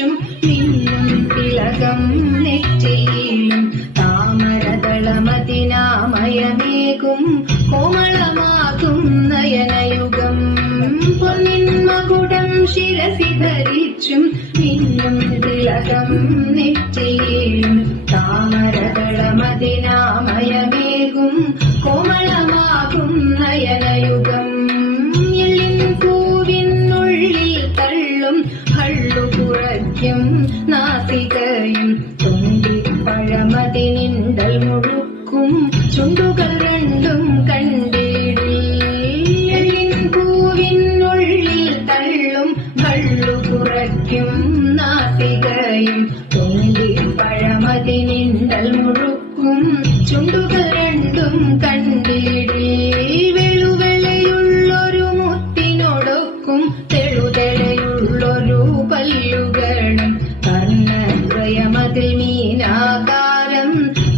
ധരിച്ചും മിന്നും തിലകം നെറ്റിയിലും താമരദളമതിനാമയമേകും കോമളമാകും നയനയുഗം പൊന്നിൻ മകുടം ശിരസി ധരിച്ചും മിന്നും തിലകം നെറ്റിയിലും താമരദളമതിനാമയമേകും കോമളമാകും നയനയുഗം കള്ളു കുറയ്ക്കും നാസികയും തൊണ്ടിപ്പഴമതിനിണ്ടൽ മുഴുക്കും ചുണ്ടുകൾ രണ്ടും കണ്ടിടിൽ പൂവിനുള്ളിൽ തള്ളും കള്ളു കുറയ്ക്കും നാസികയും തൊണ്ടിപ്പഴമതിനിണ്ടൽ മുഴുക്കും ചുണ്ടുകൾ രണ്ടും കണ്ടിടിൽ വെളുവെളയുള്ളൊരു മുത്തിനോടൊക്കും തെളുതെളയുള്ളൊരു പല്ലുകളും കർണദ്വയമതിൽ മീനാകാരം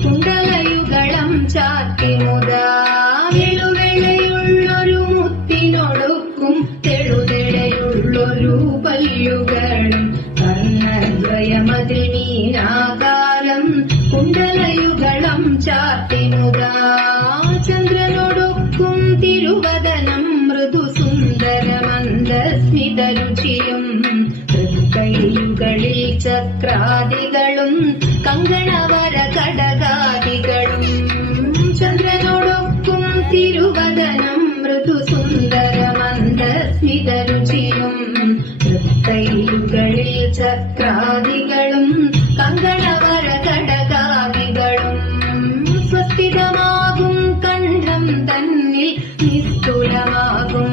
കുണ്ടലയുഗളം ചാത്തിമുതാ വെളുവെളയുള്ളൊരു മുത്തിനോടൊക്കും തെളുതെളയുള്ളൊരു പല്ലുകളും കർണദ്വയമതിൽ മീനാകാരം കുണ്ടലയുഗളം ചാത്തിമുതാ ചന്ദ്രനോടൊക്കും തിരുവദനം മൃദുസുന്ദരമന്ദസ്മിതരുചിയും തൃക്കൈയുകളിൽ ചക്രാദികളും കങ്കണവര കടകാദികളും ചന്ദ്രനോടൊക്കും തിരുവദനം മൃദുസുന്ദരമന്ദസ്മിതരുചിയും തൃക്കൈയുകളിൽ ചക്രാദികളും കങ്കണവര കടകാദികളും സ്വസ്ഥിതമാകും കണ്ഠം തന്നിൽ നിസ്തുലമാകും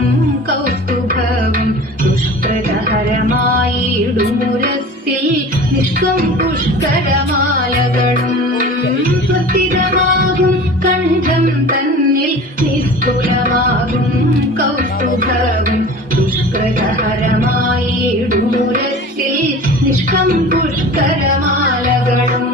കൗസ്തുഭവും പുഷ്കരഹരമായിടുമുരസ്സിൽ നിഷ്കം പുഷ്കരമാലകളും സ്വസ്ഥിതമാകും കണ്ഠം തന്നിൽ നിസ്തുലമാകും കൗസ്തുഭവും പുഷ്കരഹരമായിടുമുരസ്സിൽ നിഷ്കം പുഷ്കരമാലകളും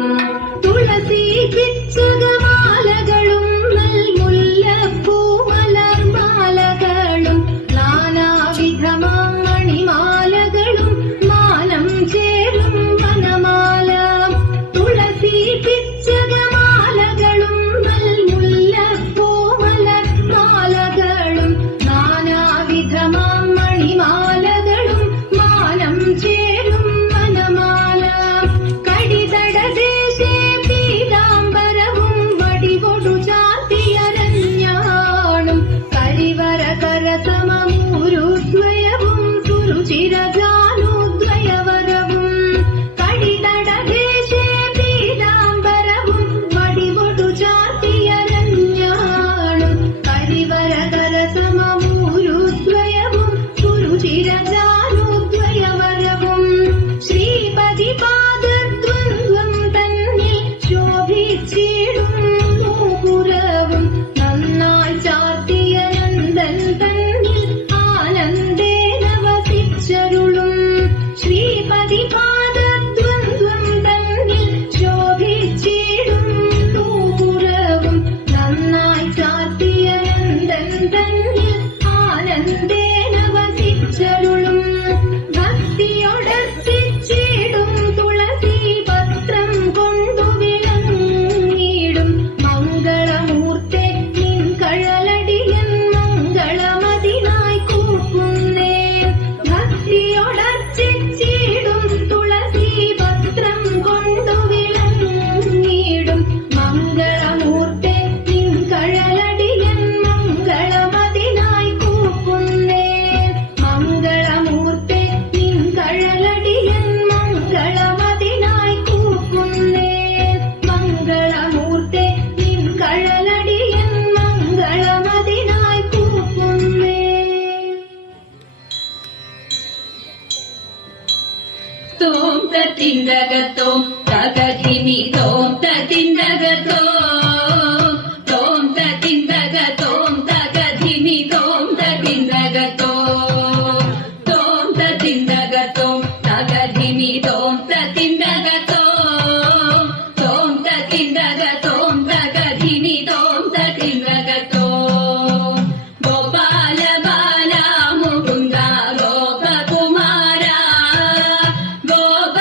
തുളസി പിച്ചകമാലകളും നൽമുല്ലപ്പൂമലർമാലകളും നാനാവിധമാം മണിമാലകളും മാനം ചേരും വനമാല തുളസി പിച്ചകമാലകളും നൽമുല്ലപ്പൂമലർമാലകളും നാനാവിധമാം മണിമാലകളും മാനം ചേരും വനമാല കടിതടദേശേ പീതാംബരവും വടികൊടു ചാത്തിയരഞ്ഞാണും കരിവര കരസമൂരുദ്വയവും സുരുചിരജാനുദ്വയവരവും കടിതടദേശേ പീതാംബരവും വടികൊടു ചാത്തിയരഞ്ഞാണും കരിവര കരസമൂരുദ്വയവും സുരുചിരജാനുദ്വയവരവും ശ്രീപതി പാദദ്വന്ദ്വം തന്നിൽ ശോഭിച്ചിടും നൂപുരവും നന്നായി ചാർത്തിയ നന്ദൻ തന്നിൽ ആനന്ദേന വസിച്ചരുളും ശ്രീപതി പാദദ്വന്ദ്വം തന്നിൽ ശോഭിച്ചിടും നൂപുരവും നന്നായി ചാർത്തിയ നന്ദൻ തന്നിൽ ആനന്ദേന വസിച്ചരുളും ഭക്തിയോടർച്ചിടും തുളസി പത്രം കൊണ്ടു വിളങ്ങിടും മംഗളമൂർത്തെ നിൻ കഴലടിയൻ മംഗളമതിനായി കൂക്കുന്നേ ഭക്തിയോടർച്ചിടും തുളസി പത്രം കൊണ്ടു വിളങ്ങിടും മംഗളമൂർത്തെ നിൻ കഴലടിയൻ മംഗളമതിനായി കൂക്കുന്നേ മംഗളമൂർത്തെ നിൻ കഴലടിയൻ മംഗളമതിനായി കൂക്കുന്നേ മംഗളമൂർത്തെ നിൻ കഴലടിയൻ മംഗളമതിനായി കൂക്കുന്നേ തോം തത്തിന്തകത്തോം തകധിമി തോം തത്തിന്തകത്തോ തോം തത്തിന്തകത്തോം തകധിമി തോം തത്തിന്തകത്തോ തോം തത്തിന്തകത്തോം തകധിമി തോം തത്തിന്തകത്തോ തോം തത്തിന്തകത്തോം തകധിമി തോം തത്തിന്തകത്തോ ഗോപാല ബാല മുകുന്ദ ഗോപകുമാര ഗോപ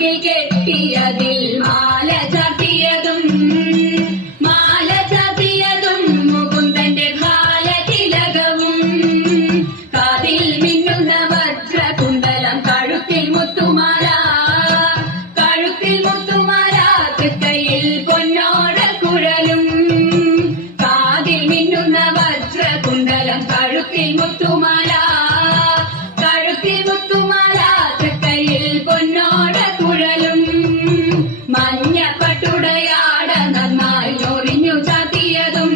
കാർമുകിൽ കെട്ടിയതിൽ മാല ചാർത്തിയതും മുകുന്ദന്റെ കാലതിലകവും കാതിൽ മിന്നുന്ന വജ്രകുണ്ടലം കഴുത്തിൽ മുത്തുമാല തൃക്കൈയിൽ പൊന്നോടക്കുഴലും കാതിൽ മിന്നുന്ന വജ്രകുണ്ടലം കഴുത്തിൽ മുത്തുമാല തൃക്കൈയിൽ പൊന്നോടക്കുഴലും മഞ്ഞപ്പട്ടുടയാട നന്നായി ഞൊറിഞ്ഞു ചാത്തിയതും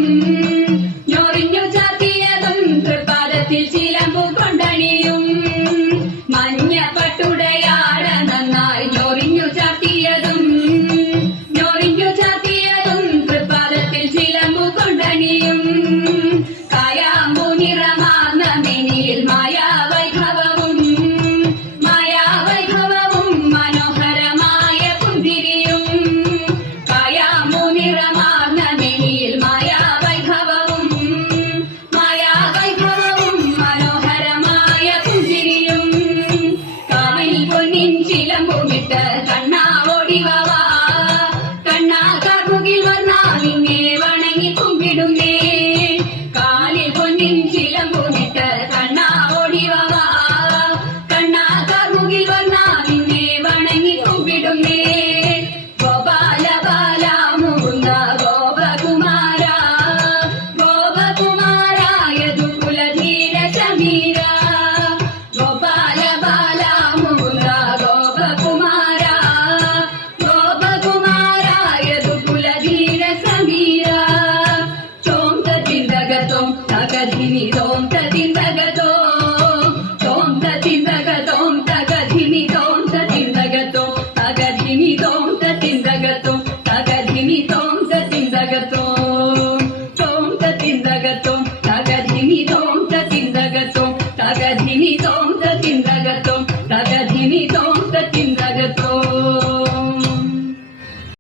തൃപ്പാദത്തിൽ ചിലമ്പു കൊണ്ടണിയും മഞ്ഞപ്പട്ടുടയാട നന്നായി ഞൊറിഞ്ഞു ചാത്തിയതും തൃപ്പാദത്തിൽ ചിലമ്പു കൊണ്ടണിയും കായാമ്പു നിറമാർന്ന മെനിയിൽ മായാവൈഭവവും മനോഹരമായ പുന്തിരിയും കായാമ്പു നിറമാർന്ന മെനിയിൽ മായാവൈഭവവും മനോഹരമായ പുന്തിരിയും കാവിൽ പൊന്നിൻ ചിലമ്പുമിട്ട് കണ്ണാവോടിവാ കാർമുകിൽ വന്നാ നിന്നെ വണങ്ങി കുമ്പിടുന്നേ കാലിൽ പൊന്നിൻ ചിലമ്പുമിട്ട് കണ്ണാവോടിവാ കാർമുകിൽ വന്നാ നിന്നെ വണങ്ങി കുമ്പിടുന്നേ ഗോപാല ബാല മുകുന്ദ ഗോപകുമാരായതു കുലധീര സമീര ഗോപാല ബാല മുകുന്ദ ഗോപകുമാരായതു കുലധീര സമീര തോം തതിന്തകതോം തകധിനി തോം തതിന്തകതോ